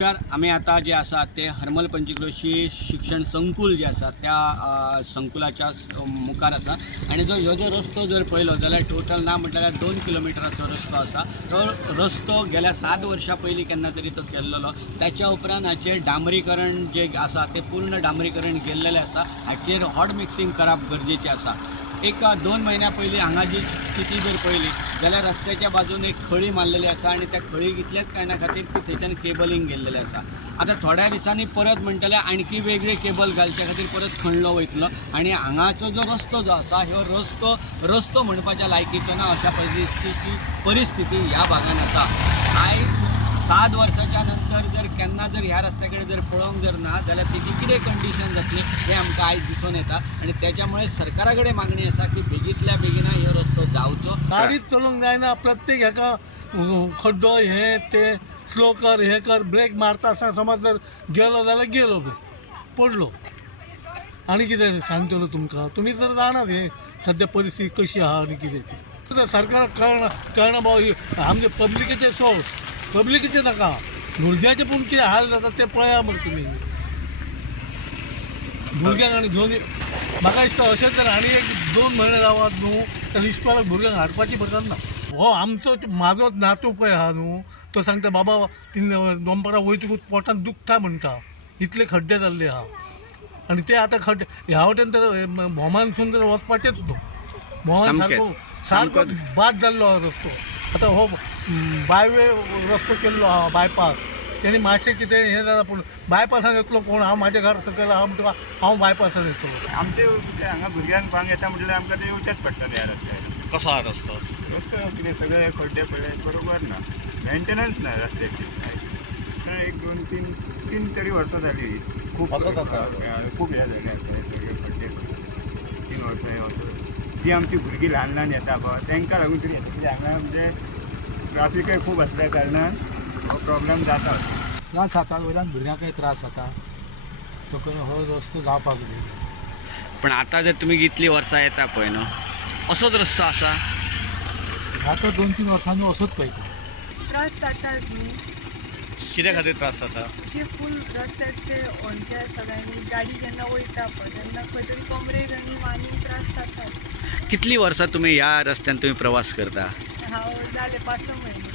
तर आम्ही आता जे आसा ते हरमल पंचक्रोशी शिक्षण संकुल जे आसा त्या संकुलाच्या मुखार आसा आणि ह्यो जो रस्तो जर पळयलो जाल्यार टोटल ना म्हटल्यार 2 किलोमिटराचो रस्तो आसा. तो रस्तो गेल्या 7 वर्सां पयलीं केन्ना तरी तो केल्लो. त्याच्या उपरांत हाचेर डांबरीकरण जे आसा ते पूर्ण डांबरीकरण केल्लेलें आसा. हाचेर हॉट मिक्सिंग करप गरजेचें आसा. एक 2 महिन्या पयलीं हांगा जी स्थिती जर पळयली जाल्यार रस्त्याच्या बाजून एक खळी मारलेली आसा आणि त्या खळीक इतल्याच कारणा खातीर की थंयच्यान केबलिंग गेल्लेलें आसा. आतां थोड्या दिसांनी परत म्हणटले आणखी वेगळे केबल घालच्या खातीर परत खणलो वयतलो आणि हांगाचो जो रस्तो जो आसा ह्यो रस्तो म्हणपाच्या लायकीचो ना अशा परिस्थिती ह्या भागान आसा. आयज 7 वर्सांच्या नंतर जर केन्ना जर ह्या रस्त्याकडे जर पळोवंक जर ना जाल्यार तेची कितें कंडिशन जातली हें आमकां आयज दिसून येता आणि त्याच्यामुळे सरकारा कडेन मागणी आसा की बेगींतल्या बेगीना ह्यो रस्तो जावचो. गाडीच चलोवंक जायना. प्रत्येक हेका खड्डो हे ते स्लो कर हे कर ब्रेक मारता आसतना समज जर गेलो जाल्यार गेलो पडलो आनी कितें सांगतलो तुमकां. तुमी जर जाणात हे सद्या परिस्थिती कशी आहा आनी कितें ती सरकाराक कळना बाबा आमचे पब्लिकेचे सोड पब्लिकेचे नाका भुरग्याचे पूण कितें हाल जाता ते पळया मरे तुमी. भुरग्यांक आनी घेवन म्हाका दिसता अशें जर आनी 1-2 म्हयने रावात न्हू तर इस्कॉलाक भुरग्यांक हाडपाची पडटली ना. हो आमचो म्हाजो नातू पळय आहा न्हू तो सांगता बाबा ती दनपारां वयतकूच पोटान दुखता म्हणटा इतले खड्डे जाल्ले आहा आनी ते आतां खड्डे ह्या वटेन तर भोमानसून जर वचपाचेंच न्हू. भोमान सारको बाद जाल्लो हा रस्तो. आतां हो बायवे रस्तो केल्लो आहा बायपास तेणी मातशें कितें हें जाता पूण बायपासान येतलो कोण हांव म्हाजें घर सकयल आहा म्हणटकच हांव बायपासान येतलो. आमचे हांगा भुरग्यांक पांग येता म्हटल्यार आमकां ते येवचेंच पडटलें ह्या रस्त्यार. कसो हा रस्तो रस्तो कितें सगळे खड्डे पडले बरोबर ना मेंटेनन्स ना रस्त्याची. एक 2-3 तरी वर्सां जाली खूब असोच आसा. खूब हे जाले आसा सगळे खड्डे 3 वर्सां हे असो जी आमची भुरगीं ल्हान येता पळय तांकां लागून तरी येता कित्याक हांगा म्हणजे ट्राफिकय खूब आसल्या कारणान हो प्रॉब्लेम जाता. त्रास जाता वयल्यान भुरग्यांकय त्रास जाता तो हो रस्तो जावपाक जाय. पण आता जर तुम्ही इतली वर्सां येता पळय न्हू असोच रस्तो आसा. आतां 2-3 वर्सांनी असोच पळयता. त्रास जातात न्ही कित्या खातीर त्रास जाता. ते फूल रस्त्यार ते ओणचे आसतात आनी गाडी जेन्ना वयता पळय तेन्ना खंय तरी कमरेक आनी वानीक त्रास जातात. कितली वर्सां तुम्ही ह्या रस्त्यान तुम्ही प्रवास करता. हांव जाले 5-6 म्हयने.